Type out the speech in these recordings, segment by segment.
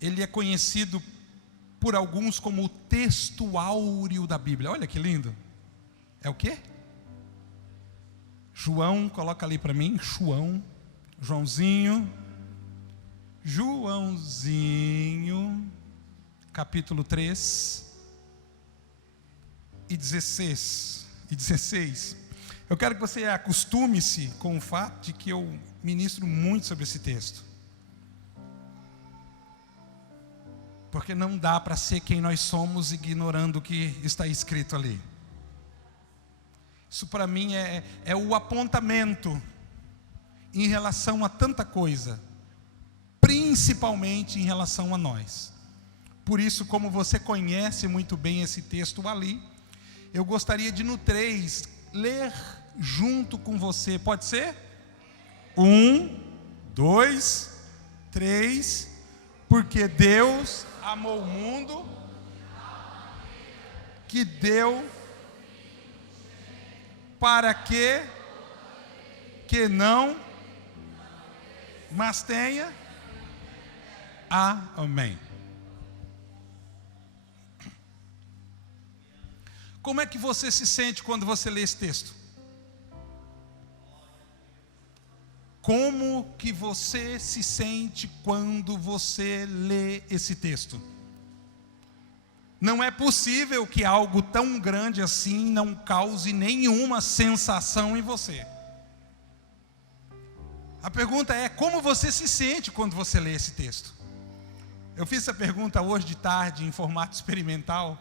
ele é conhecido por alguns como o texto áureo da Bíblia. Olha que lindo. É o quê? João, coloca ali para mim, Joãozinho, capítulo 3 e 16. Eu quero que você acostume-se com o fato de que eu ministro muito sobre esse texto. Porque não dá para ser quem nós somos ignorando o que está escrito ali. Isso para mim é o apontamento em relação a tanta coisa, principalmente em relação a nós. Por isso, como você conhece muito bem esse texto ali, eu gostaria de no 3 ler junto com você. Pode ser? 1, 2, 3. Porque Deus amou o mundo, que deu, para que não, mas tenha. Amém. Como é que você se sente quando você lê esse texto? Como que você se sente quando você lê esse texto? Não é possível que algo tão grande assim não cause nenhuma sensação em você. A pergunta é: como você se sente quando você lê esse texto? Eu fiz essa pergunta hoje de tarde em formato experimental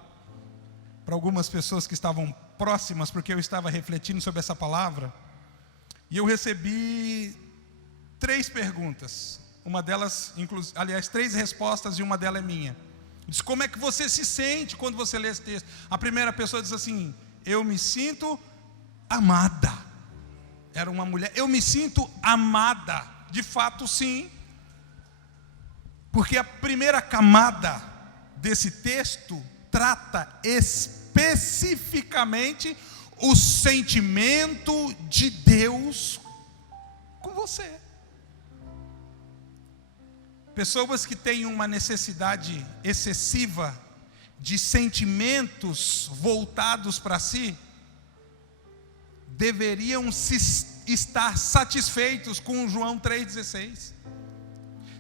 para algumas pessoas que estavam próximas, porque eu estava refletindo sobre essa palavra, e eu recebi 3 perguntas. Uma delas, aliás, 3 respostas, e uma delas é minha. Diz: como é que você se sente quando você lê esse texto? A primeira pessoa diz assim: eu me sinto amada. Era uma mulher. Eu me sinto amada. De fato, sim. Porque a primeira camada desse texto trata especificamente o sentimento de Deus com você. Pessoas que têm uma necessidade excessiva de sentimentos voltados para si, deveriam estar satisfeitos com João 3,16.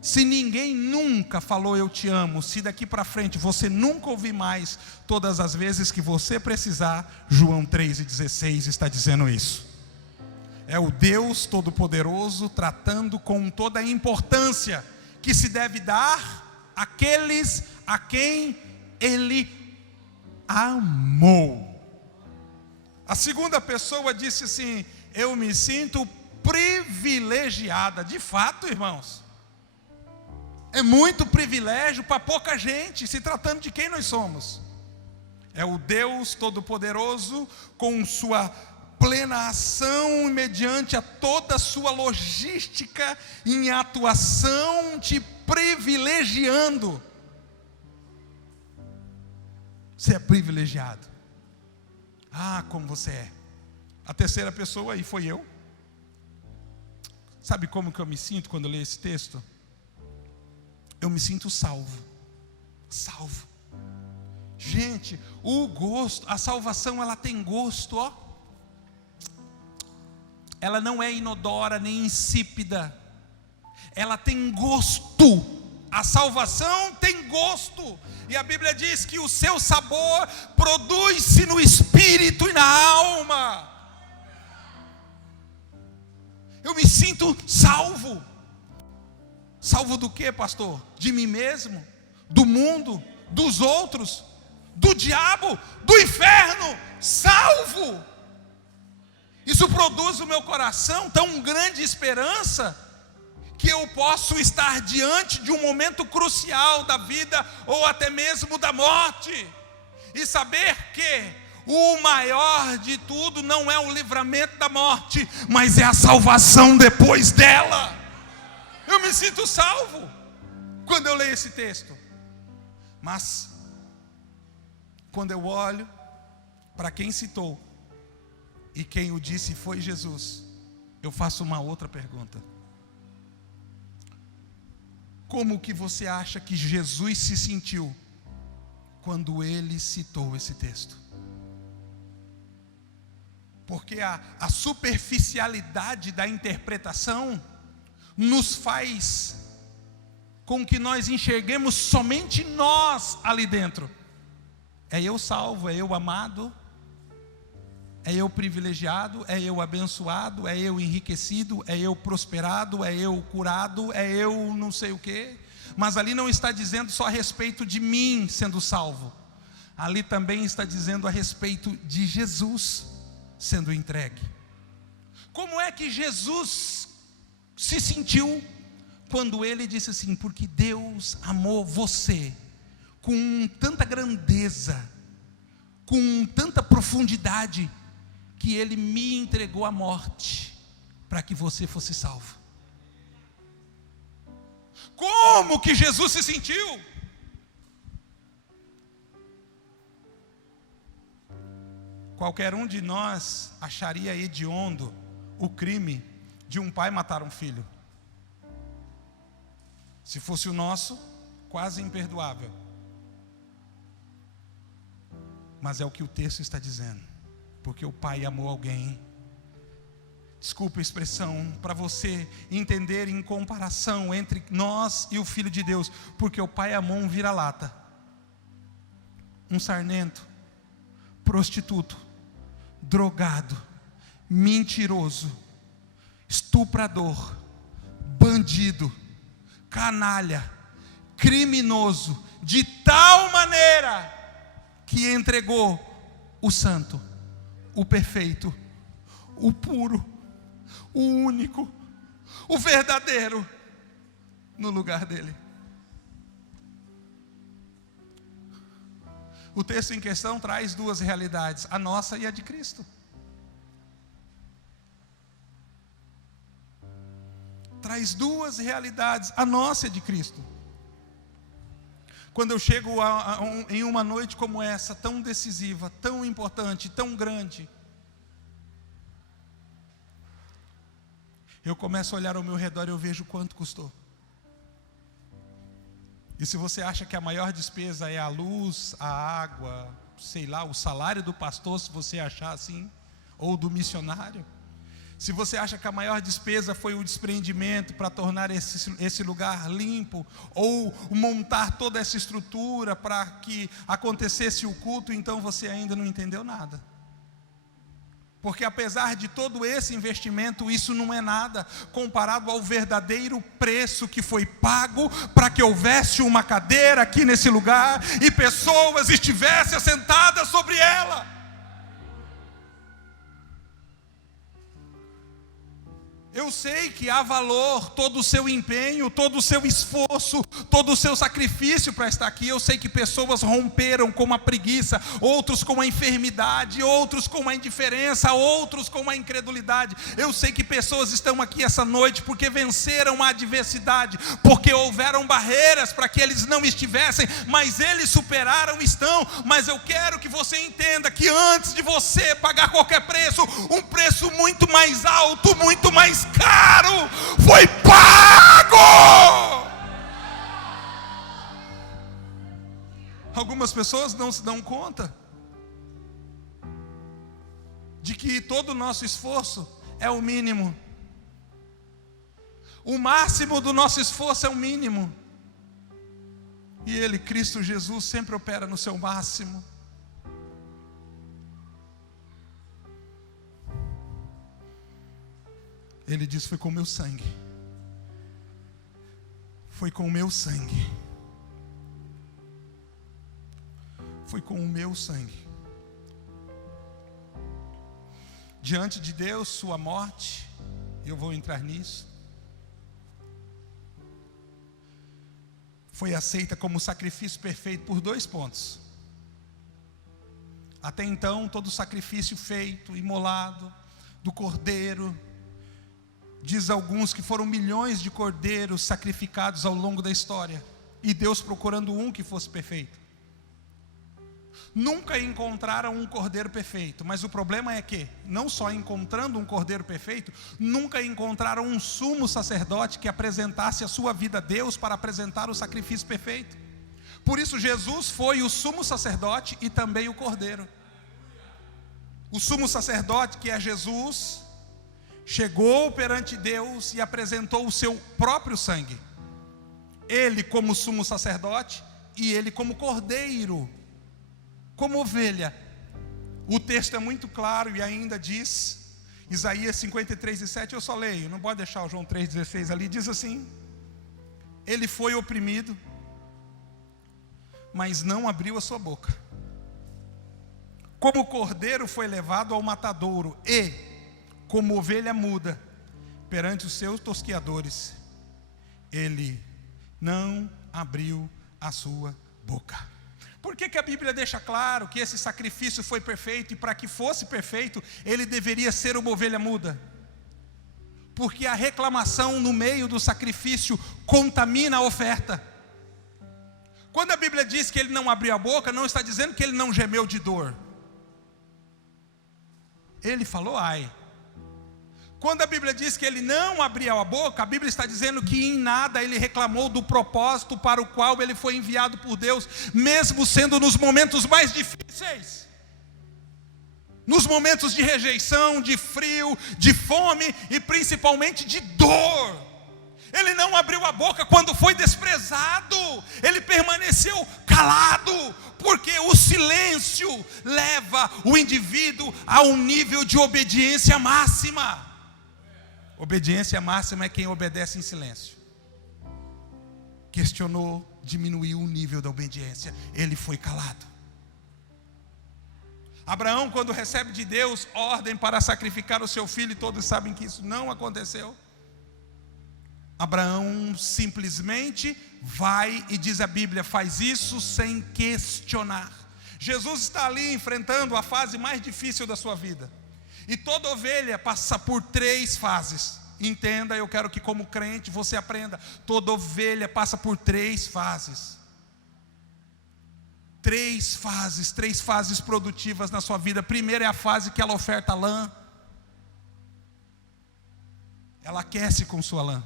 Se ninguém nunca falou eu te amo, se daqui para frente você nunca ouvir mais, todas as vezes que você precisar, João 3,16 está dizendo isso. É o Deus Todo-Poderoso tratando com toda a importância que se deve dar àqueles a quem Ele amou. A segunda pessoa disse assim: eu me sinto privilegiada. De fato, irmãos, é muito privilégio para pouca gente, se tratando de quem nós somos. É o Deus Todo-Poderoso com sua plena ação, mediante a toda a sua logística em atuação, te privilegiando. Você é privilegiado. Como você é. A terceira pessoa aí foi eu. Sabe como que eu me sinto quando eu leio esse texto? Eu me sinto salvo. Salvo. Gente, o gosto, a salvação, ela tem gosto, ó. Ela não é inodora nem insípida. Ela tem gosto. A salvação tem gosto. E a Bíblia diz que o seu sabor produz-se no espírito e na alma. Eu me sinto salvo. Salvo do quê, pastor? De mim mesmo, do mundo, dos outros, do diabo, do inferno. Salvo. Isso produz no meu coração tão grande esperança, que eu posso estar diante de um momento crucial da vida, ou até mesmo da morte, e saber que o maior de tudo não é o livramento da morte, mas é a salvação depois dela. Eu me sinto salvo quando eu leio esse texto. Mas quando eu olho para quem citou, e quem o disse foi Jesus, eu faço uma outra pergunta: Como que você acha que Jesus se sentiu quando ele citou esse texto? Porque a superficialidade da interpretação nos faz com que nós enxerguemos somente nós ali dentro. É eu salvo, é eu amado, é eu privilegiado, é eu abençoado, é eu enriquecido, é eu prosperado, é eu curado, é eu não sei o quê. Mas ali não está dizendo só a respeito de mim sendo salvo. Ali também está dizendo a respeito de Jesus sendo entregue. Como é que Jesus se sentiu quando ele disse assim: porque Deus amou você com tanta grandeza, com tanta profundidade, que ele me entregou à morte para que você fosse salvo. Como que Jesus se sentiu? Qualquer um de nós acharia hediondo o crime de um pai matar um filho. Se fosse o nosso, quase imperdoável. Mas é o que o texto está dizendo. Porque o pai amou alguém. Desculpa a expressão, para você entender em comparação entre nós e o Filho de Deus. Porque o pai amou um vira-lata, um sarnento, prostituto, drogado, mentiroso, estuprador, bandido, canalha, criminoso, de tal maneira que entregou o santo, o perfeito, o puro, o único, o verdadeiro, no lugar dele. O texto em questão traz duas realidades, a nossa e a de Cristo. Traz duas realidades, a nossa e a de Cristo. Quando eu chego em uma noite como essa, tão decisiva, tão importante, tão grande, eu começo a olhar ao meu redor e eu vejo quanto custou. E se você acha que a maior despesa é a luz, a água, sei lá, o salário do pastor, se você achar assim, ou do missionário, se você acha que a maior despesa foi o desprendimento para tornar esse lugar limpo, ou montar toda essa estrutura para que acontecesse o culto, então você ainda não entendeu nada. Porque apesar de todo esse investimento, isso não é nada comparado ao verdadeiro preço que foi pago para que houvesse uma cadeira aqui nesse lugar e pessoas estivessem assentadas sobre ela. Eu sei que há valor, todo o seu empenho, todo o seu esforço, todo o seu sacrifício para estar aqui. Eu sei que pessoas romperam com a preguiça, outros com a enfermidade, outros com a indiferença, outros com a incredulidade. Eu sei que pessoas estão aqui essa noite porque venceram a adversidade, porque houveram barreiras para que eles não estivessem, mas eles superaram e estão. Mas eu quero que você entenda que antes de você pagar qualquer preço, um preço muito mais alto, muito mais caro, foi pago. Algumas pessoas não se dão conta de que todo o nosso esforço é o mínimo. O máximo do nosso esforço é o mínimo. E Ele, Cristo Jesus, sempre opera no seu máximo. Ele diz: foi com o meu sangue. Foi com o meu sangue. Foi com o meu sangue. Diante de Deus, sua morte, eu vou entrar nisso, foi aceita como sacrifício perfeito por 2 pontos. Até então, todo sacrifício feito, imolado, do cordeiro, diz alguns que foram milhões de cordeiros sacrificados ao longo da história, e Deus procurando um que fosse perfeito. Nunca encontraram um cordeiro perfeito, mas o problema é que, não só encontrando um cordeiro perfeito, nunca encontraram um sumo sacerdote que apresentasse a sua vida a Deus para apresentar o sacrifício perfeito. Por isso Jesus foi o sumo sacerdote e também o cordeiro. O sumo sacerdote, que é Jesus, chegou perante Deus e apresentou o seu próprio sangue. Ele como sumo sacerdote e ele como cordeiro, como ovelha. O texto é muito claro e ainda diz, Isaías 53:7, eu só leio, não pode deixar o João 3:16 ali, diz assim: ele foi oprimido, mas não abriu a sua boca. Como cordeiro foi levado ao matadouro, e como ovelha muda perante os seus tosqueadores, ele não abriu a sua boca. Por que a Bíblia deixa claro que esse sacrifício foi perfeito, e para que fosse perfeito, ele deveria ser uma ovelha muda? Porque a reclamação no meio do sacrifício contamina a oferta. Quando a Bíblia diz que ele não abriu a boca, não está dizendo que ele não gemeu de dor. Ele falou ai. Quando a Bíblia diz que ele não abriu a boca, a Bíblia está dizendo que em nada ele reclamou do propósito para o qual ele foi enviado por Deus, mesmo sendo nos momentos mais difíceis, nos momentos de rejeição, de frio, de fome e principalmente de dor. Ele não abriu a boca quando foi desprezado, ele permaneceu calado, porque o silêncio leva o indivíduo a um nível de obediência máxima. Obediência máxima é quem obedece em silêncio. Questionou, diminuiu o nível da obediência, ele foi calado. Abraão, quando recebe de Deus ordem para sacrificar o seu filho, e todos sabem que isso não aconteceu, Abraão simplesmente vai e diz a Bíblia, faz isso sem questionar. Jesus está ali enfrentando a fase mais difícil da sua vida. E toda ovelha passa por 3 fases. Entenda, eu quero que como crente você aprenda. Toda ovelha passa por 3 fases. 3 fases produtivas na sua vida. Primeiro é a fase que ela oferta lã. Ela aquece com sua lã.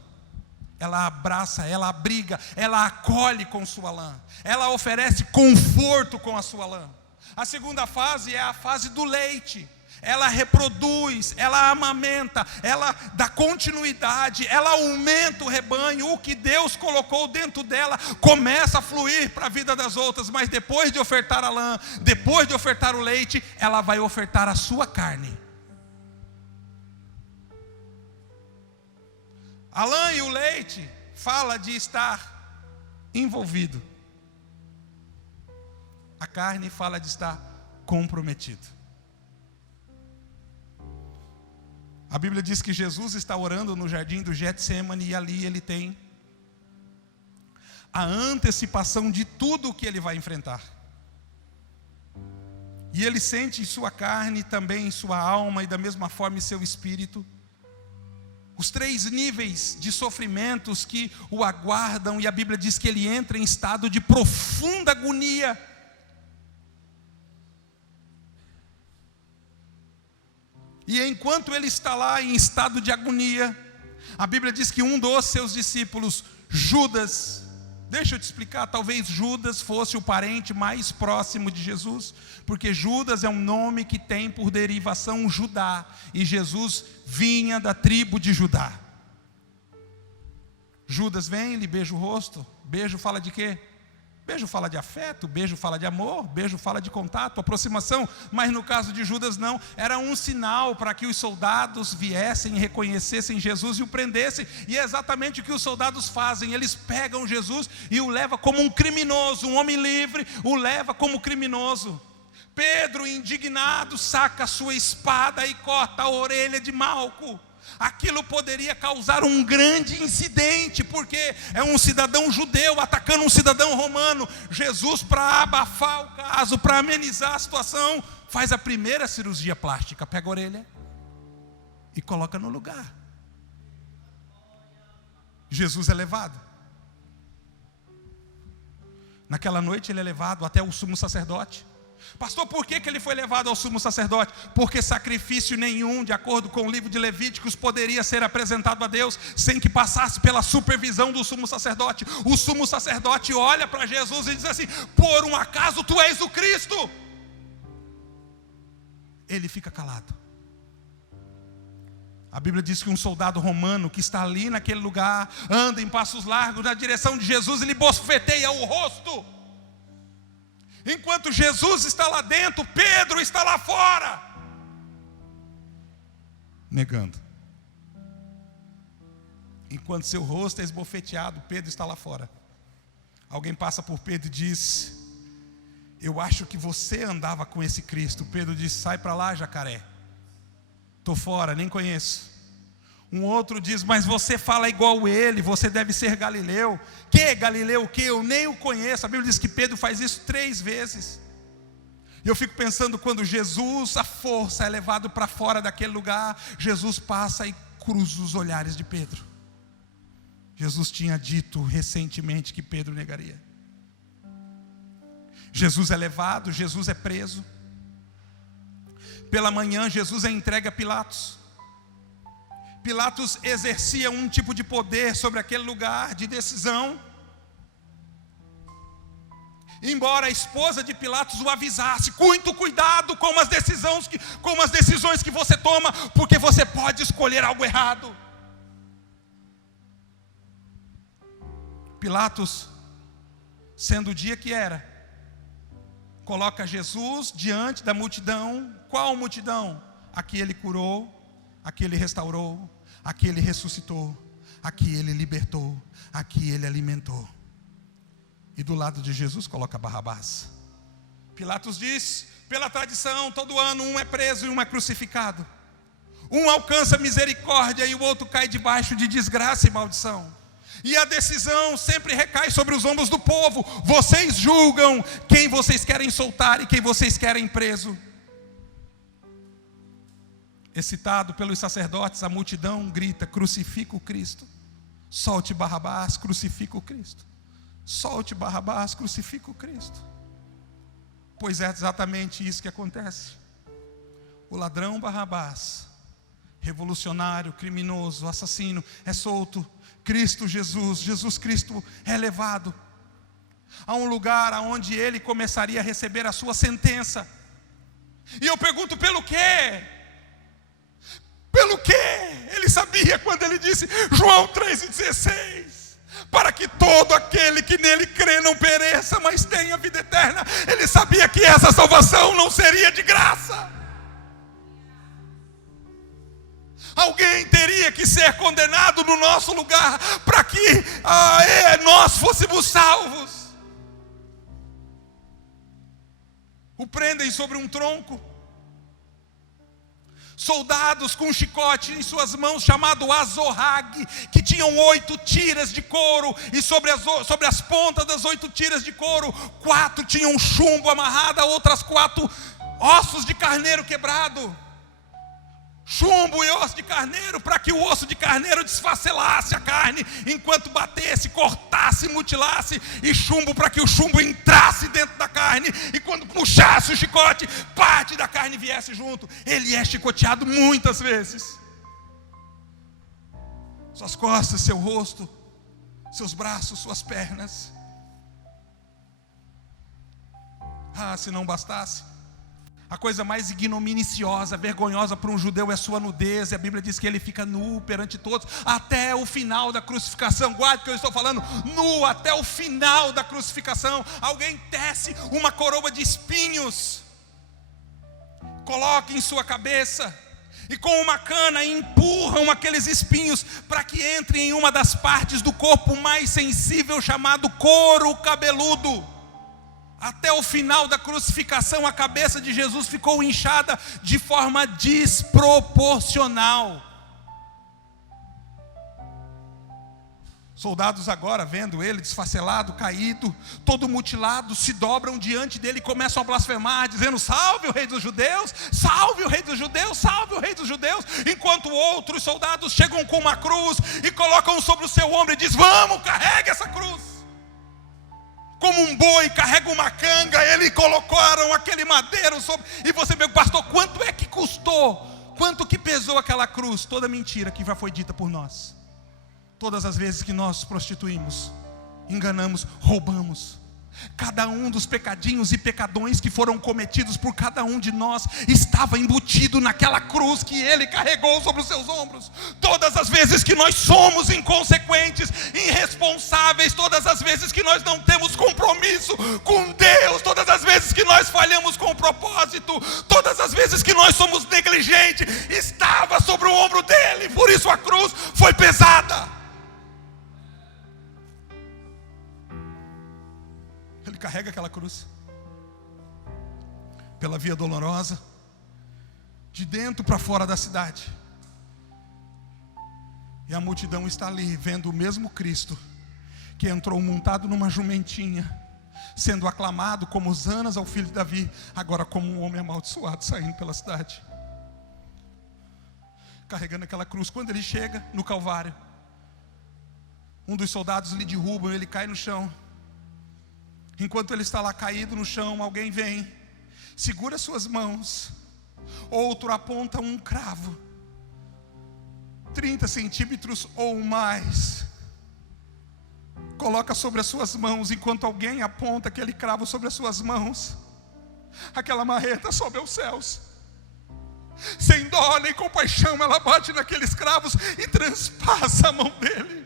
Ela abraça, ela abriga, ela acolhe com sua lã. Ela oferece conforto com a sua lã. A segunda fase é a fase do leite. Ela reproduz, ela amamenta, ela dá continuidade, ela aumenta o rebanho. O que Deus colocou dentro dela começa a fluir para a vida das outras. Mas depois de ofertar a lã, depois de ofertar o leite, ela vai ofertar a sua carne. A lã e o leite fala de estar envolvido. A carne fala de estar comprometido. A Bíblia diz que Jesus está orando no jardim do Getsêmani, e ali ele tem a antecipação de tudo o que ele vai enfrentar. E ele sente em sua carne, também em sua alma e da mesma forma em seu espírito, os 3 níveis de sofrimentos que o aguardam. E a Bíblia diz que ele entra em estado de profunda agonia. E enquanto ele está lá em estado de agonia, a Bíblia diz que um dos seus discípulos, Judas, deixa eu te explicar, talvez Judas fosse o parente mais próximo de Jesus, porque Judas é um nome que tem por derivação Judá, e Jesus vinha da tribo de Judá. Judas vem, ele beija o rosto. Beijo fala de quê? Beijo fala de afeto, beijo fala de amor, beijo fala de contato, aproximação. Mas no caso de Judas não, era um sinal para que os soldados viessem e reconhecessem Jesus e o prendessem. E é exatamente o que os soldados fazem. Eles pegam Jesus e o levam como um criminoso. Um homem livre o leva como criminoso. Pedro, indignado, saca a sua espada e corta a orelha de Malco. Aquilo poderia causar um grande incidente, porque é um cidadão judeu atacando um cidadão romano. Jesus, para abafar o caso, para amenizar a situação, faz a primeira cirurgia plástica, pega a orelha e coloca no lugar. Jesus é levado. Naquela noite ele é levado até o sumo sacerdote. Pastor, por que ele foi levado ao sumo sacerdote? Porque sacrifício nenhum, de acordo com o livro de Levíticos, poderia ser apresentado a Deus sem que passasse pela supervisão do sumo sacerdote. O sumo sacerdote olha para Jesus e diz assim: por um acaso tu és o Cristo? Ele fica calado. A Bíblia diz que um soldado romano que está ali naquele lugar, anda em passos largos na direção de Jesus e lhe bofeteia o rosto. Enquanto Jesus está lá dentro, Pedro está lá fora, negando. Enquanto seu rosto é esbofeteado, Pedro está lá fora. Alguém passa por Pedro e diz: eu acho que você andava com esse Cristo. Pedro diz: sai para lá, jacaré, estou fora, nem conheço. Um outro diz: mas você fala igual ele, você deve ser Galileu. Que Galileu que eu nem o conheço. A Bíblia diz que Pedro faz isso 3 vezes. E eu fico pensando, quando Jesus, a força, é levado para fora daquele lugar, Jesus passa e cruza os olhares de Pedro. Jesus tinha dito recentemente que Pedro negaria. Jesus é levado, Jesus é preso. Pela manhã Jesus é entregue a Pilatos. Pilatos exercia um tipo de poder sobre aquele lugar de decisão. Embora a esposa de Pilatos o avisasse: muito cuidado com as decisões que você toma, porque você pode escolher algo errado. Pilatos, sendo o dia que era, coloca Jesus diante da multidão. Qual multidão? A que ele curou, a que ele restaurou, a que ele ressuscitou, a que ele libertou, a que ele alimentou. E do lado de Jesus coloca Barrabás. Pilatos diz: pela tradição, todo ano um é preso e um é crucificado. Um alcança misericórdia e o outro cai debaixo de desgraça e maldição. E a decisão sempre recai sobre os ombros do povo. Vocês julgam quem vocês querem soltar e quem vocês querem preso. Excitado pelos sacerdotes, a multidão grita: crucifica o Cristo. Solte Barrabás, crucifica o Cristo. Solte Barrabás, crucifica o Cristo. Pois é exatamente isso que acontece. O ladrão Barrabás, revolucionário, criminoso, assassino, é solto. Cristo Jesus, Jesus Cristo é levado a um lugar onde ele começaria a receber a sua sentença. E eu pergunto: pelo quê? Pelo quê? Ele sabia quando ele disse, João 3,16, para que todo aquele que nele crê não pereça, mas tenha vida eterna. Ele sabia que essa salvação não seria de graça. Alguém teria que ser condenado no nosso lugar para que nós fôssemos salvos. O prendem sobre um tronco. Soldados com um chicote em suas mãos chamado azorrague, que tinham 8 tiras de couro, e sobre as pontas das 8 tiras de couro, 4 tinham chumbo amarrado, outras 4 ossos de carneiro quebrado. Chumbo e osso de carneiro, para que o osso de carneiro desfacelasse a carne, enquanto batesse, cortasse, mutilasse, e chumbo para que o chumbo entrasse dentro da carne, e quando puxasse o chicote, parte da carne viesse junto. Ele é chicoteado muitas vezes. Suas costas, seu rosto, seus braços, suas pernas. Se não bastasse, a coisa mais ignominiosa, vergonhosa para um judeu é sua nudez. E a Bíblia diz que ele fica nu perante todos até o final da crucificação. Guarde o que eu estou falando, nu até o final da crucificação. Alguém tece uma coroa de espinhos, coloca em sua cabeça, e com uma cana empurram aqueles espinhos para que entrem em uma das partes do corpo mais sensível, chamado couro cabeludo. Até o final da crucificação, a cabeça de Jesus ficou inchada de forma desproporcional. Soldados agora, vendo ele desfacelado, caído, todo mutilado, se dobram diante dele e começam a blasfemar, dizendo: salve o rei dos judeus, salve o rei dos judeus, salve o rei dos judeus. Enquanto outros soldados chegam com uma cruz e colocam sobre o seu ombro e dizem: vamos, carregue essa cruz. como um boi carrega uma canga, eles colocaram aquele madeiro sobre. E você pergunta, pastor, quanto é que custou? Quanto que pesou aquela cruz? Toda mentira que já foi dita por nós. Todas as vezes que nós prostituímos, enganamos, roubamos, cada um dos pecadinhos e pecadões que foram cometidos por cada um de nós estava embutido naquela cruz que ele carregou sobre os seus ombros. Todas as vezes que nós somos inconsequentes, irresponsáveis, todas as vezes que nós não temos compromisso com Deus, todas as vezes que nós falhamos com o propósito, todas as vezes que nós somos negligentes, estava sobre o ombro dele. Por isso a cruz foi pesada. Ele carrega aquela cruz pela via dolorosa, de dentro para fora da cidade. E a multidão está ali, vendo o mesmo Cristo, que entrou montado numa jumentinha, sendo aclamado como Hosanas ao filho de Davi, agora como um homem amaldiçoado, saindo pela cidade, carregando aquela cruz. Quando ele chega no Calvário, um dos soldados lhe derruba, ele cai no chão. Enquanto ele está lá caído no chão, alguém vem, segura suas mãos, outro aponta um cravo, 30 centímetros ou mais, coloca sobre as suas mãos. Enquanto alguém aponta aquele cravo sobre as suas mãos, aquela marreta sobe aos céus, sem dó nem compaixão, ela bate naqueles cravos e transpassa a mão dele.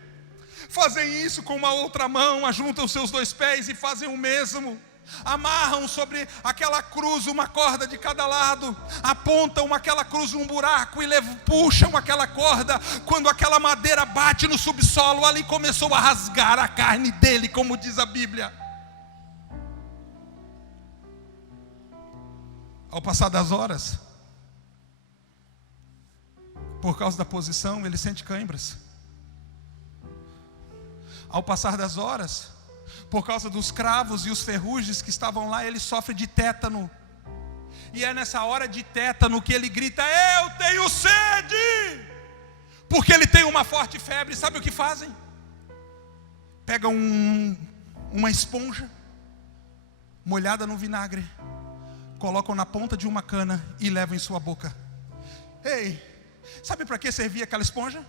Fazem isso com uma outra mão, ajuntam os seus dois pés e fazem o mesmo. Amarram sobre aquela cruz uma corda de cada lado, apontam aquela cruz num buraco e puxam aquela corda. Quando aquela madeira bate no subsolo, ali começou a rasgar a carne dele, como diz a Bíblia. Ao passar das horas, por causa da posição, ele sente câimbras. Ao passar das horas, por causa dos cravos e os ferrugens que estavam lá, ele sofre de tétano. E é nessa hora de tétano que ele grita: eu tenho sede! Porque ele tem uma forte febre. Sabe o que fazem? Pegam uma esponja molhada no vinagre, colocam na ponta de uma cana e levam em sua boca. Ei, sabe para que servia aquela esponja?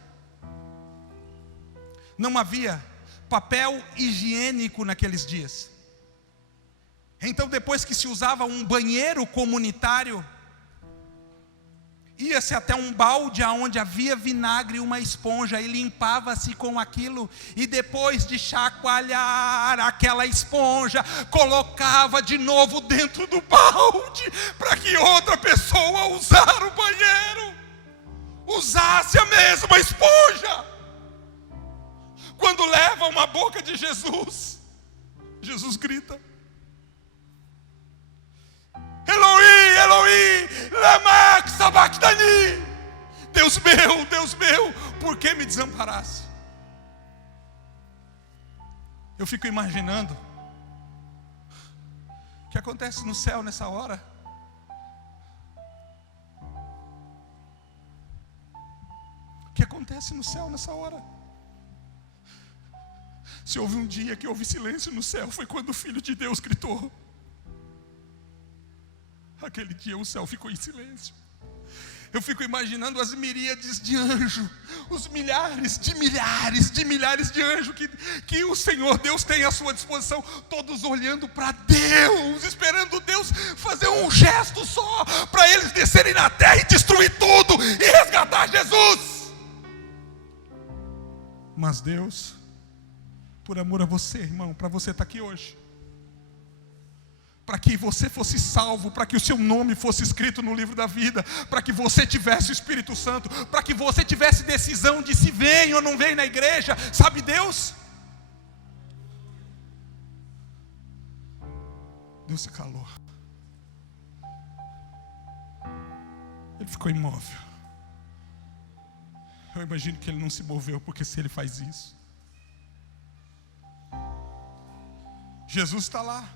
Não havia papel higiênico naqueles dias. Então, depois que se usava um banheiro comunitário, ia-se até um balde onde havia vinagre e uma esponja, e limpava-se com aquilo, e depois de chacoalhar aquela esponja, colocava de novo dentro do balde, para que outra pessoa ao usar o banheiro usasse a mesma esponja. Quando leva uma boca de Jesus, Jesus grita: Eloi, Eloi, lama sabachthani. Deus meu, por que me desamparaste? Eu fico imaginando o que acontece no céu nessa hora. O que acontece no céu nessa hora? Se houve um dia que houve silêncio no céu, foi quando o Filho de Deus gritou. Aquele dia o céu ficou em silêncio. Eu fico imaginando as miríades de anjos, os milhares de anjos que o Senhor Deus tem à sua disposição, todos olhando para Deus, esperando Deus fazer um gesto só, para eles descerem na terra e destruir tudo, e resgatar Jesus. Mas Deus, por amor a você, irmão, para você estar aqui hoje, para que você fosse salvo, para que o seu nome fosse escrito no livro da vida, para que você tivesse o Espírito Santo, para que você tivesse decisão de se vem ou não vem na igreja. Sabe Deus? Deus se calou. Ele ficou imóvel. Eu imagino que ele não se moveu, porque se ele faz isso, Jesus está lá.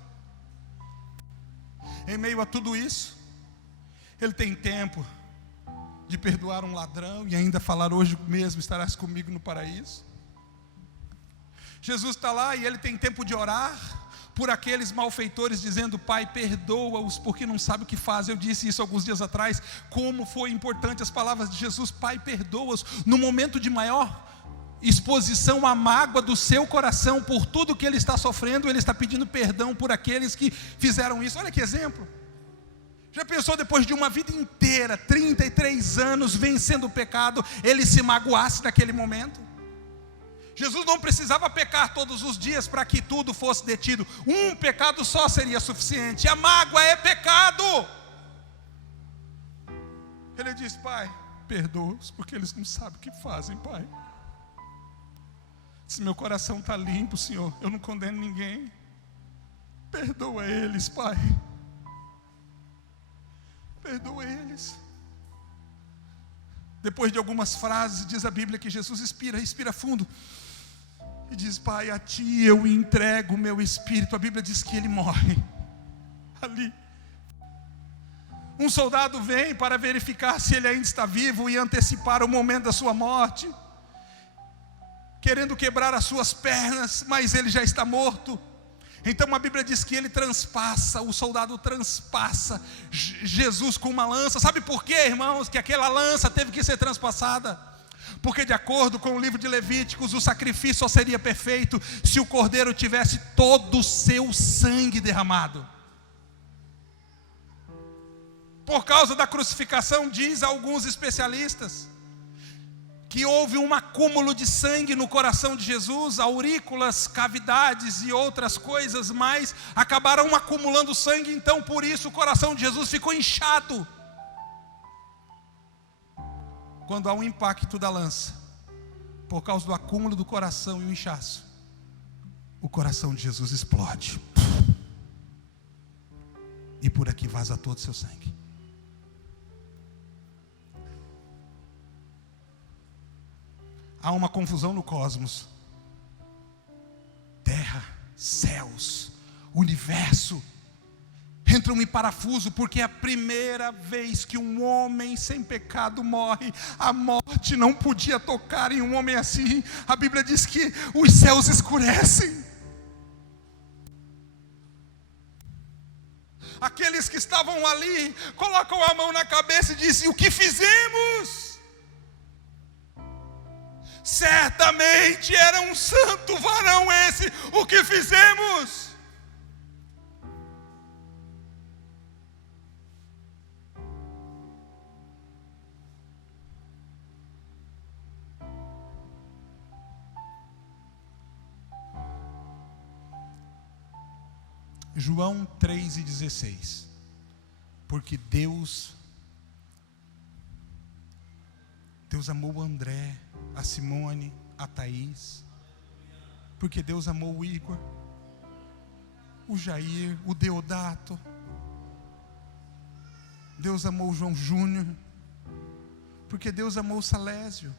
Em meio a tudo isso, ele tem tempo de perdoar um ladrão e ainda falar: hoje mesmo estarás comigo no paraíso. Jesus está lá e ele tem tempo de orar por aqueles malfeitores, dizendo: Pai, perdoa-os, porque não sabem o que fazem. Eu disse isso alguns dias atrás, como foi importante as palavras de Jesus: Pai, perdoa-os. No momento de maior exposição à mágoa do seu coração, por tudo que ele está sofrendo, ele está pedindo perdão por aqueles que fizeram isso. Olha que exemplo. Já pensou, depois de uma vida inteira, 33 anos, vencendo o pecado, ele se magoasse naquele momento? Jesus não precisava pecar todos os dias para que tudo fosse detido. Um pecado só seria suficiente. A mágoa é pecado. Ele diz: Pai, perdoa-os, porque eles não sabem o que fazem, Pai. Se meu coração está limpo, Senhor, eu não condeno ninguém. Perdoa eles, Pai. Perdoa eles. Depois de algumas frases, diz a Bíblia que Jesus respira fundo e diz: Pai, a Ti eu entrego o meu espírito. A Bíblia diz que ele morre ali. Um soldado vem para verificar se ele ainda está vivo e antecipar o momento da sua morte, querendo quebrar as suas pernas, mas ele já está morto. Então a Bíblia diz que ele transpassa, o soldado transpassa Jesus com uma lança. Sabe por quê, irmãos, que aquela lança teve que ser transpassada? Porque de acordo com o livro de Levíticos, o sacrifício só seria perfeito se o cordeiro tivesse todo o seu sangue derramado. Por causa da crucificação, diz alguns especialistas, que houve um acúmulo de sangue no coração de Jesus, aurículas, cavidades e outras coisas mais acabaram acumulando sangue. Então por isso o coração de Jesus ficou inchado. Quando há um impacto da lança, por causa do acúmulo do coração e o inchaço, o coração de Jesus explode, e por aqui vaza todo o seu sangue. Há uma confusão no cosmos. Terra, céus, universo entram em parafuso, porque é a primeira vez que um homem sem pecado morre. A morte não podia tocar em um homem assim. A Bíblia diz que os céus escurecem. Aqueles que estavam ali colocam a mão na cabeça e dizem: o que fizemos? Certamente era um santo varão esse, o que fizemos? João 3,16. Porque Deus amou o André, a Simone, a Thaís. Porque Deus amou o Igor, o Jair, o Deodato. Deus amou o João Júnior. Porque Deus amou o Salésio.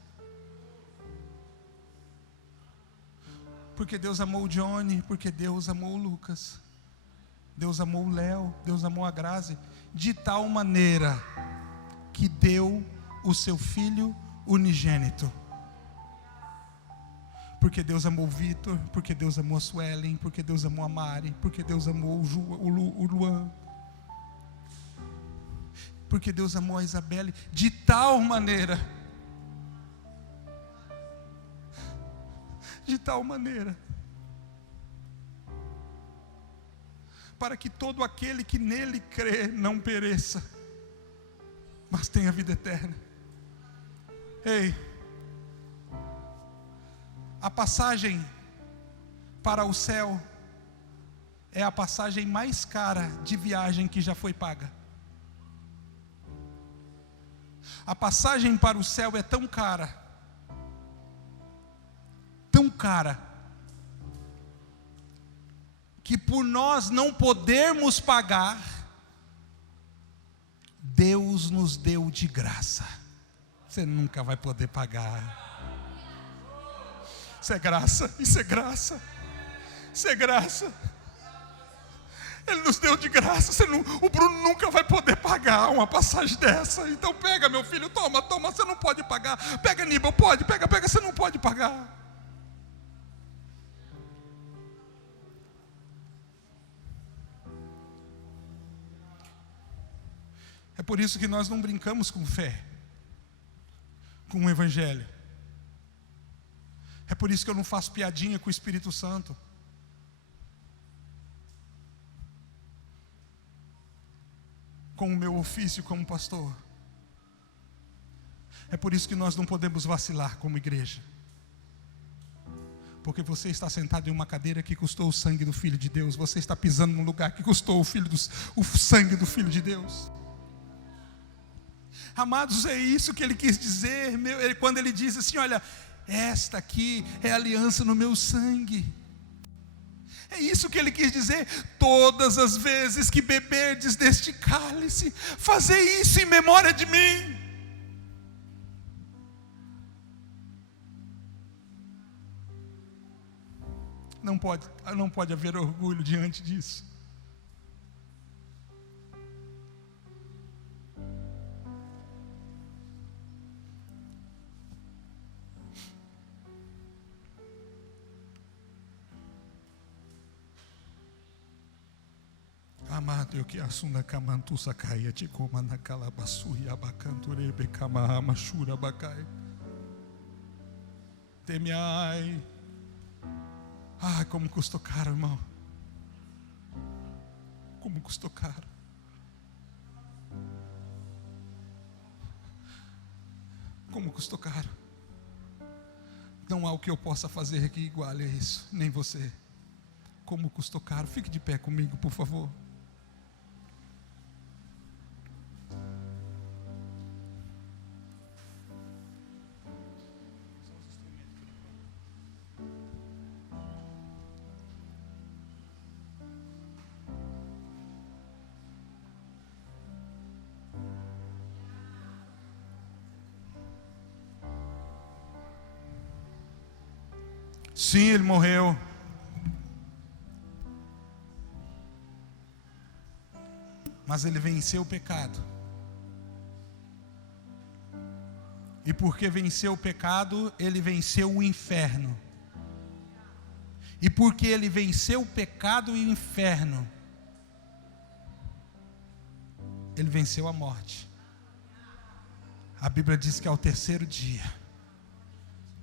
Porque Deus amou o Johnny. Porque Deus amou o Lucas. Deus amou o Léo. Deus amou a Grazi. De tal maneira que deu o seu Filho unigênito. Porque Deus amou o Vitor, porque Deus amou a Suelen, porque Deus amou a Mari, porque Deus amou o Luan, porque Deus amou a Isabelle, de tal maneira, para que todo aquele que nele crê não pereça, mas tenha vida eterna. Ei, a passagem para o céu é a passagem mais cara de viagem que já foi paga. A passagem para o céu é tão cara, que por nós não podermos pagar, Deus nos deu de graça. Você nunca vai poder pagar. Isso é graça, isso é graça, isso é graça. Ele nos deu de graça. O Bruno nunca vai poder pagar uma passagem dessa. Então pega, meu filho, toma, você não pode pagar. Pega, Aníbal, pode, pega, você não pode pagar. É por isso que nós não brincamos com fé, com o Evangelho. É por isso que eu não faço piadinha com o Espírito Santo. Com o meu ofício como pastor. É por isso que nós não podemos vacilar como igreja. Porque você está sentado em uma cadeira que custou o sangue do Filho de Deus. Você está pisando num lugar que custou o sangue do Filho de Deus. Amados, é isso que ele quis dizer, quando ele diz assim: olha, esta aqui é a aliança no meu sangue. É isso que ele quis dizer: todas as vezes que beberdes deste cálice, fazei isso em memória de mim. Não pode haver orgulho diante disso. Amado, eu que assunda camantusa caia te coma na calabaçu e abacanture becama machura bacai. Teme ai. Ai, como custou caro, irmão. Como custou caro. Como custou caro. Não há o que eu possa fazer que iguale a isso, nem você. Como custou caro. Fique de pé comigo, por favor. Sim, ele morreu. Mas ele venceu o pecado. E porque venceu o pecado, ele venceu o inferno. E porque ele venceu o pecado e o inferno, ele venceu a morte. A Bíblia diz que ao terceiro dia,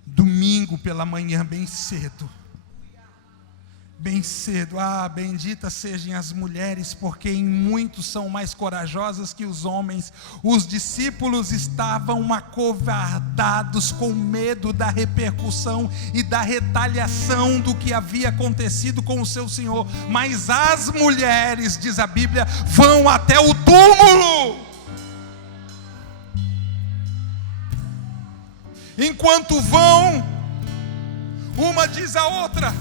domingo pela manhã, bem cedo, benditas sejam as mulheres, porque em muitos são mais corajosas que os homens. Os discípulos estavam acovardados com medo da repercussão e da retaliação do que havia acontecido com o seu Senhor, mas as mulheres, diz a Bíblia, vão até o túmulo. Enquanto vão, uma diz à outra: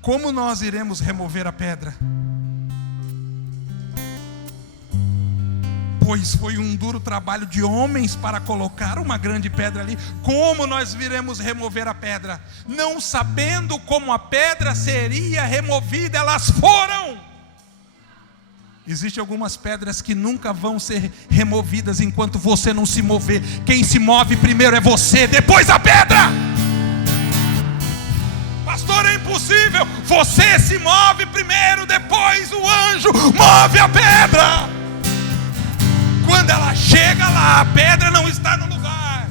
como nós iremos remover a pedra? Pois foi um duro trabalho de homens para colocar uma grande pedra ali. Como nós iremos remover a pedra? Não sabendo como a pedra seria removida, elas foram. Existem algumas pedras que nunca vão ser removidas enquanto você não se mover. Quem se move primeiro é você, depois a pedra. Pastor, é impossível. Você se move primeiro, depois o anjo move a pedra. Quando ela chega lá, a pedra não está no lugar.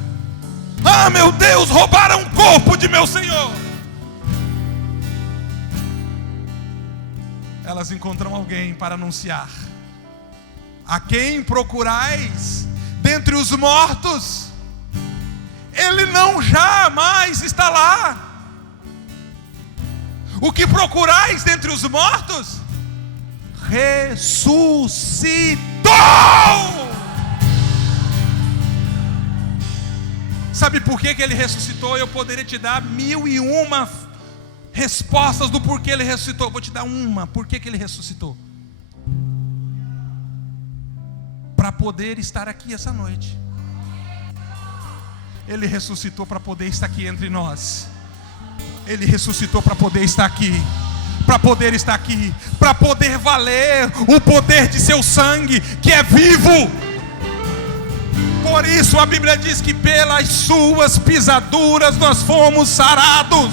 Ah, meu Deus, roubaram o corpo de meu Senhor. Elas encontram alguém para anunciar: a quem procurais dentre os mortos? Ele não jamais está lá. O que procurais dentre os mortos? Ressuscitou. Sabe por que ele ressuscitou? Eu poderia te dar 1001 respostas do porquê ele ressuscitou. Vou te dar uma. Por que ele ressuscitou? Para poder estar aqui essa noite. Ele ressuscitou para poder estar aqui entre nós. Ele ressuscitou para poder estar aqui. Para poder estar aqui. Para poder valer o poder de seu sangue, que é vivo. Por isso a Bíblia diz que pelas suas pisaduras nós fomos sarados.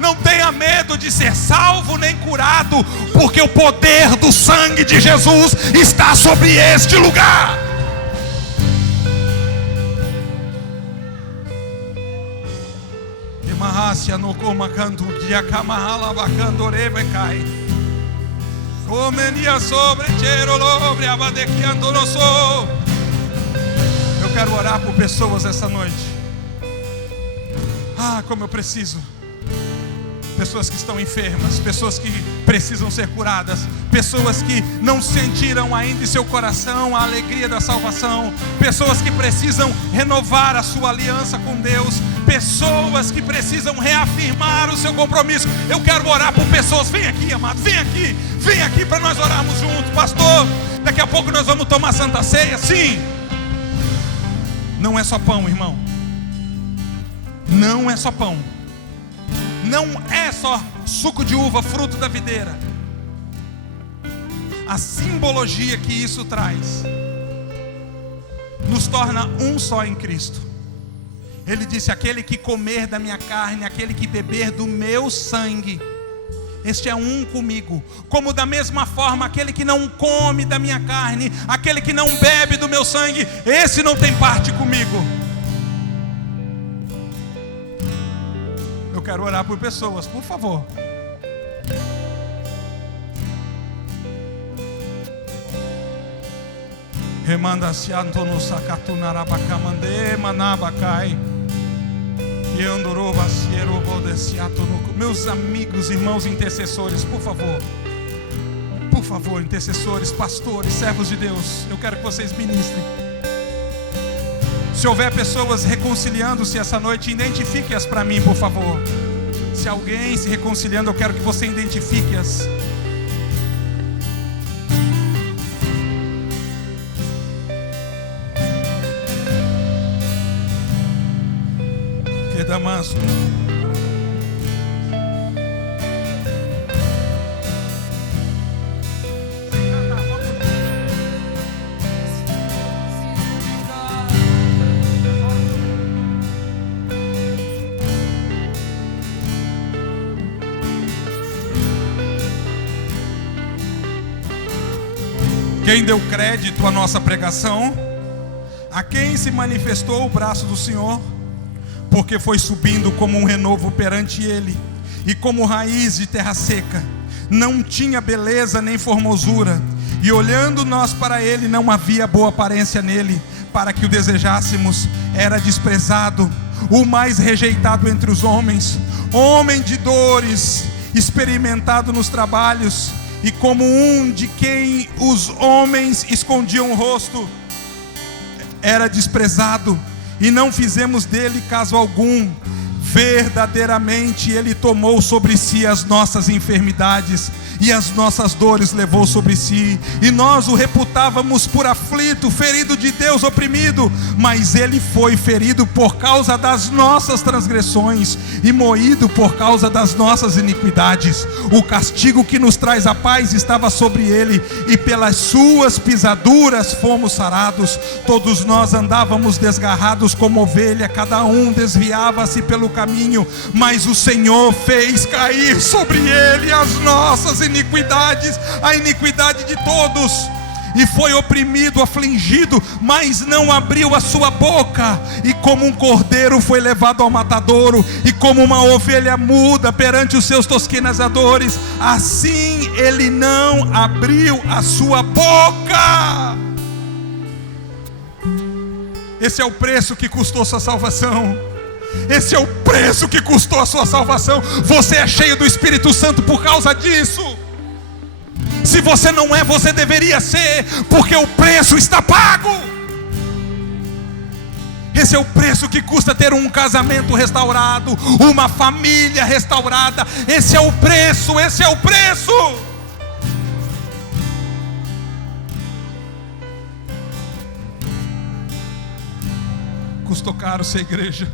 Não tenha medo de ser salvo nem curado, porque o poder do sangue de Jesus está sobre este lugar. Eu quero orar por pessoas essa noite. Como eu preciso. Pessoas que estão enfermas, pessoas que precisam ser curadas, pessoas que não sentiram ainda em seu coração a alegria da salvação, pessoas que precisam renovar a sua aliança com Deus, pessoas que precisam reafirmar o seu compromisso. Eu quero orar por pessoas. Vem aqui, amado, vem aqui para nós orarmos juntos. Pastor, daqui a pouco nós vamos tomar Santa Ceia. Sim, não é só pão, irmão. Não é só pão. Não é só suco de uva, fruto da videira. A simbologia que isso traz nos torna um só em Cristo. Ele disse: aquele que comer da minha carne, aquele que beber do meu sangue, este é um comigo. Como da mesma forma, aquele que não come da minha carne, aquele que não bebe do meu sangue, esse não tem parte comigo. Eu quero orar por pessoas, por favor. Remanda-se Antono Sakatunarabacamande Manabacai. Meus amigos, irmãos intercessores, por favor, intercessores, pastores, servos de Deus, eu quero que vocês ministrem. Se houver pessoas reconciliando-se essa noite, identifique-as para mim, por favor. Se alguém se reconciliando, eu quero que você identifique-as. Que damanso. Quem deu crédito à nossa pregação? A quem se manifestou o braço do Senhor? Porque foi subindo como um renovo perante ele, e como raiz de terra seca. Não tinha beleza nem formosura, e olhando nós para ele, não havia boa aparência nele, para que o desejássemos. Era desprezado, o mais rejeitado entre os homens, homem de dores, experimentado nos trabalhos, e como um de quem os homens escondiam o rosto. Era desprezado, e não fizemos dele caso algum. Verdadeiramente ele tomou sobre si as nossas enfermidades, e as nossas dores levou sobre si. E nós o reputávamos por aflito, ferido de Deus, oprimido. Mas ele foi ferido por causa das nossas transgressões, e moído por causa das nossas iniquidades. O castigo que nos traz a paz estava sobre ele, e pelas suas pisaduras fomos sarados. Todos nós andávamos desgarrados como ovelha, cada um desviava-se pelo caminho, mas o Senhor fez cair sobre ele as nossas iniquidades, a iniquidade de todos. E foi oprimido, afligido, mas não abriu a sua boca. E como um cordeiro foi levado ao matadouro, e como uma ovelha muda perante os seus tosquenizadores, assim ele não abriu a sua boca. Esse é o preço que custou sua salvação. Esse é o preço que custou a sua salvação. Você é cheio do Espírito Santo por causa disso. Se você não é, você deveria ser, porque o preço está pago. Esse é o preço que custa ter um casamento restaurado, uma família restaurada. Esse é o preço, esse é o preço. Custou caro ser igreja.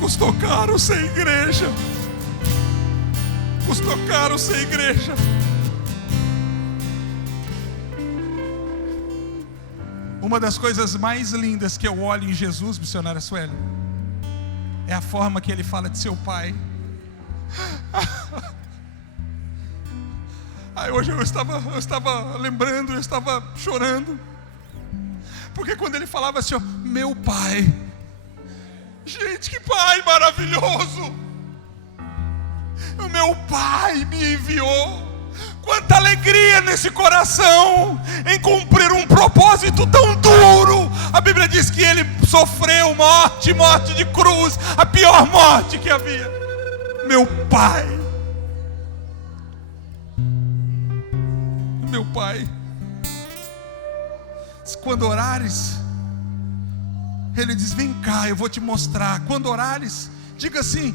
Custou caro ser igreja. Custou caro ser igreja. Uma das coisas mais lindas que eu olho em Jesus, missionária Sueli, é a forma que ele fala de seu pai. Aí hoje eu estava lembrando, eu estava chorando, porque quando ele falava assim, ó, meu pai, gente, que pai maravilhoso, o meu pai me enviou. Quanta alegria nesse coração em cumprir um propósito tão duro. A Bíblia diz que ele sofreu morte de cruz, a pior morte que havia. Meu pai, quando orares, ele diz, vem cá, eu vou te mostrar. Quando orares, diga assim,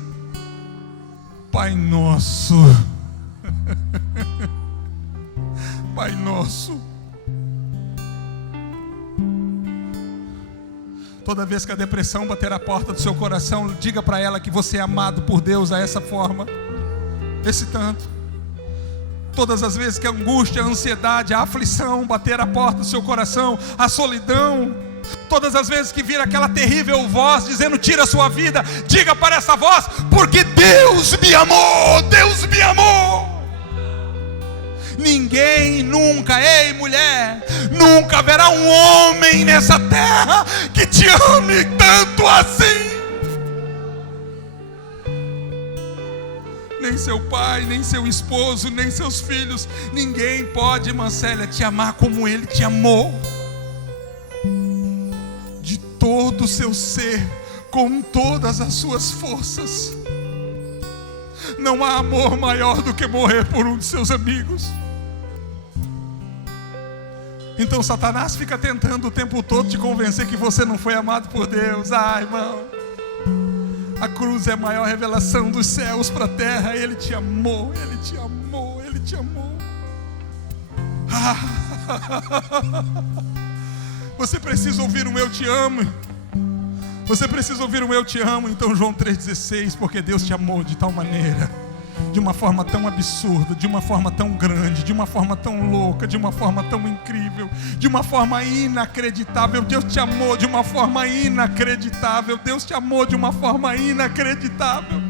Pai nosso, Pai nosso. Toda vez que a depressão bater a porta do seu coração, diga para ela que você é amado por Deus a essa forma, esse tanto. Todas as vezes que a angústia, a ansiedade, a aflição bater a porta do seu coração, a solidão, todas as vezes que vir aquela terrível voz dizendo tira a sua vida, diga para essa voz, porque Deus me amou, Deus me amou. Ninguém nunca, ei mulher, nunca haverá um homem nessa terra que te ame tanto assim. Nem seu pai, nem seu esposo, nem seus filhos, ninguém pode, irmã Célia, te amar como ele te amou. De todo o seu ser, com todas as suas forças. Não há amor maior do que morrer por um de seus amigos. Então Satanás fica tentando o tempo todo te convencer que você não foi amado por Deus. Ah, irmão, a cruz é a maior revelação dos céus para a terra. Ele te amou, Ele te amou, Ele te amou. Você precisa ouvir um eu te amo. Você precisa ouvir um eu te amo. Então João 3,16, porque Deus te amou de tal maneira, de uma forma tão absurda, de uma forma tão grande, de uma forma tão louca, de uma forma tão incrível, de uma forma inacreditável. Deus te amou de uma forma inacreditável. Deus te amou de uma forma inacreditável.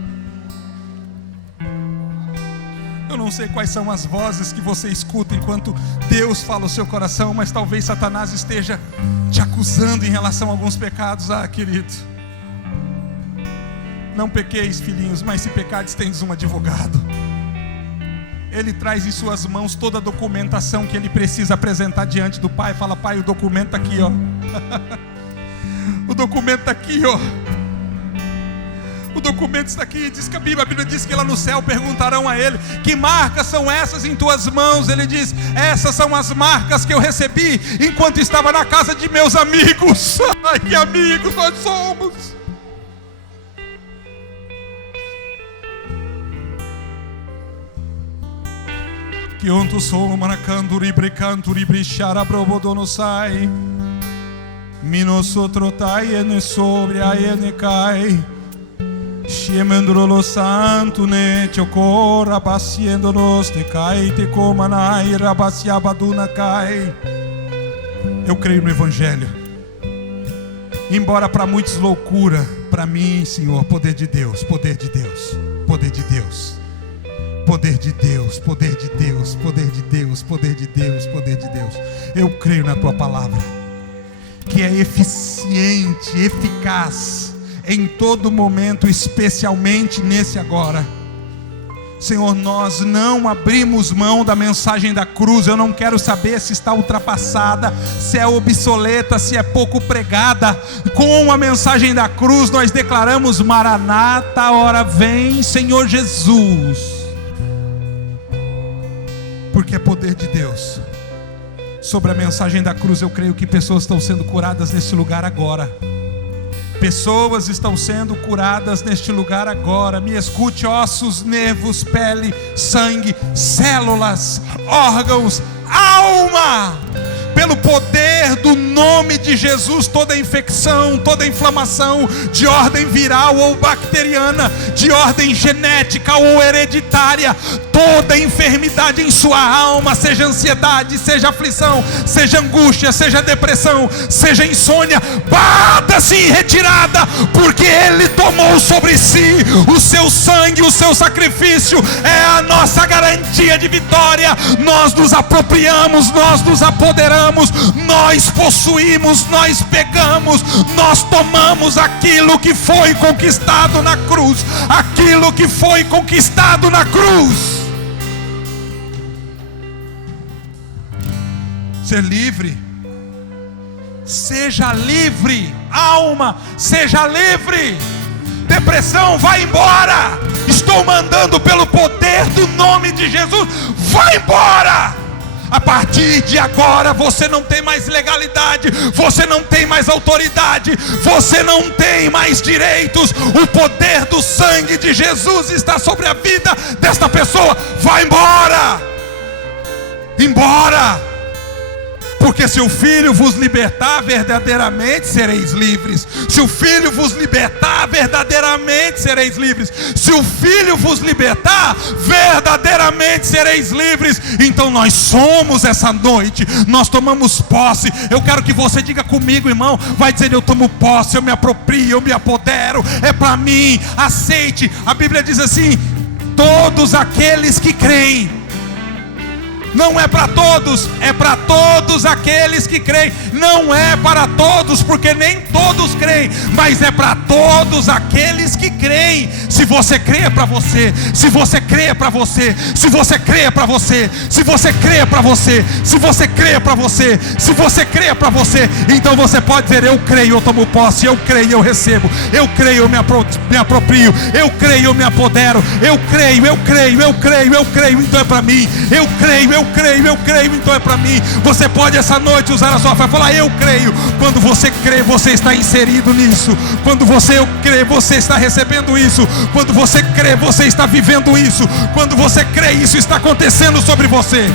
Eu não sei quais são as vozes que você escuta enquanto Deus fala ao seu coração, mas talvez Satanás esteja te acusando em relação a alguns pecados. Ah, querido, não pequeis, filhinhos, mas se pecares, tendes um advogado. Ele traz em suas mãos toda a documentação que ele precisa apresentar diante do Pai. Fala, Pai, o documento está aqui, ó. O documento está aqui, ó. O documento está aqui. Diz que a Bíblia diz que lá no céu perguntarão a ele: que marcas são essas em tuas mãos? Ele diz: essas são as marcas que eu recebi enquanto estava na casa de meus amigos. Ai, que amigos nós somos! Que onto sou maracanduri bricanturi brichara probodonosai minosotrotai ene sobre a ene cai Shemendrolo santo ne chokora paciendo nos te cai te comanai rabasiabaduna cai. Eu creio no Evangelho. Embora para muitos loucura, para mim, Senhor, poder de Deus, poder de Deus, poder de Deus. Poder de Deus, poder de Deus, poder de Deus, poder de Deus, poder de Deus. Eu creio na tua palavra, que é eficiente, eficaz em todo momento, especialmente nesse agora. Senhor, nós não abrimos mão da mensagem da cruz. Eu não quero saber se está ultrapassada, se é obsoleta, se é pouco pregada. Com a mensagem da cruz nós declaramos: Maranata, ora vem, Senhor Jesus. Porque é poder de Deus. Sobre a mensagem da cruz, eu creio que pessoas estão sendo curadas nesse lugar agora. Pessoas estão sendo curadas neste lugar agora. Me escute: ossos, nervos, pele, sangue, células, órgãos, alma. pelo poder do nome de Jesus, toda infecção, toda inflamação de ordem viral ou bacteriana, de ordem genética ou hereditária, toda enfermidade em sua alma, seja ansiedade, seja aflição, seja angústia, seja depressão, seja insônia, bata-se em retirada, porque Ele tomou sobre si o seu sangue, o seu sacrifício é a nossa garantia de vitória. Nós nos apropriamos, nós nos apoderamos, nós possuímos, nós pegamos, nós tomamos aquilo que foi conquistado na cruz, aquilo que foi conquistado na cruz. Ser livre, seja livre, alma, seja livre. Depressão, vai embora. Estou mandando pelo poder do nome de Jesus, vai embora. A partir de agora você não tem mais legalidade, você não tem mais autoridade, você não tem mais direitos. O poder do sangue de Jesus está sobre a vida desta pessoa. Vai embora, embora. Porque se o Filho vos libertar, verdadeiramente sereis livres. Se o Filho vos libertar, verdadeiramente sereis livres. Se o Filho vos libertar, verdadeiramente sereis livres. Então nós somos essa noite, nós tomamos posse. Eu quero que você diga comigo, irmão. Vai dizer: eu tomo posse, eu me aproprio, eu me apodero. É para mim, aceite. A Bíblia diz assim: todos aqueles que creem. Não é para todos, é para todos aqueles que creem. Não é para todos, porque nem todos creem, mas é para todos aqueles que creem. Se você crê, é para você. Se você crê, é para você. Se você crê, é para você. Se você crê, é para você. Se você crê, é para você. Se você crê, é para você. Então você pode dizer: eu creio, eu tomo posse. Eu creio, eu recebo. Eu creio, eu me aproprio. Eu creio, eu me apodero. Eu creio, eu creio, eu creio, eu creio. Então é para mim. Eu creio, eu creio, então é para mim. Você pode essa noite usar a sua fé e falar: eu creio. Quando você crê, você está inserido nisso. Quando você crê, você está recebendo isso. Quando você crê, você está vivendo isso. Quando você crê, isso está acontecendo sobre você.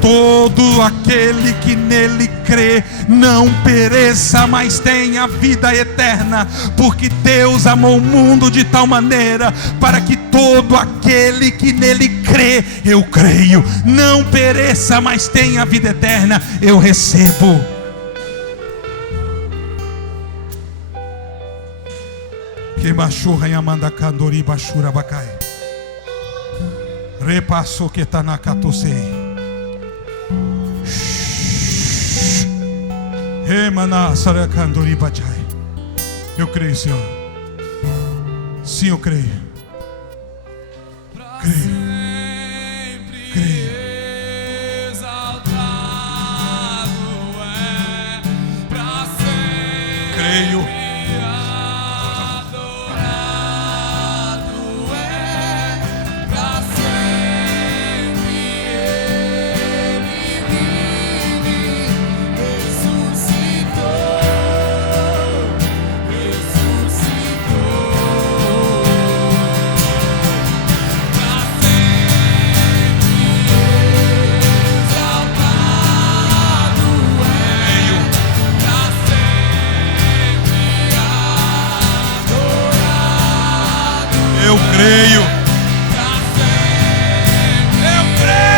Todo aquele que nele crê não pereça, mas tenha vida eterna. Porque Deus amou o mundo de tal maneira para que todo aquele que nele crê, eu creio, não pereça, mas tenha vida eterna. Eu recebo. Que bachurra yamanda kandori bachura bacai. Repassou que tá na catocei. Eu creio, Senhor. Sim, eu creio. Creio. Creio. Creio. Eu creio. Eu creio.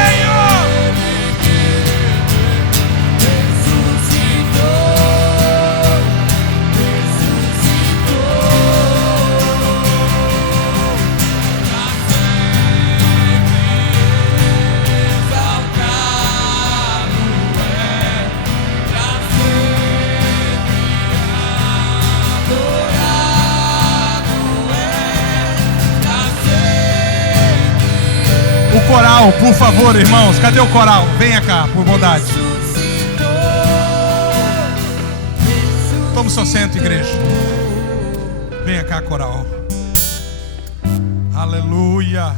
O coral, por favor, irmãos. Cadê o coral? Venha cá, por bondade. Tome seu assento, igreja. Venha cá, coral. Aleluia.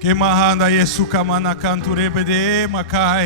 Que mahanda Yesu kamana kanture bede makai.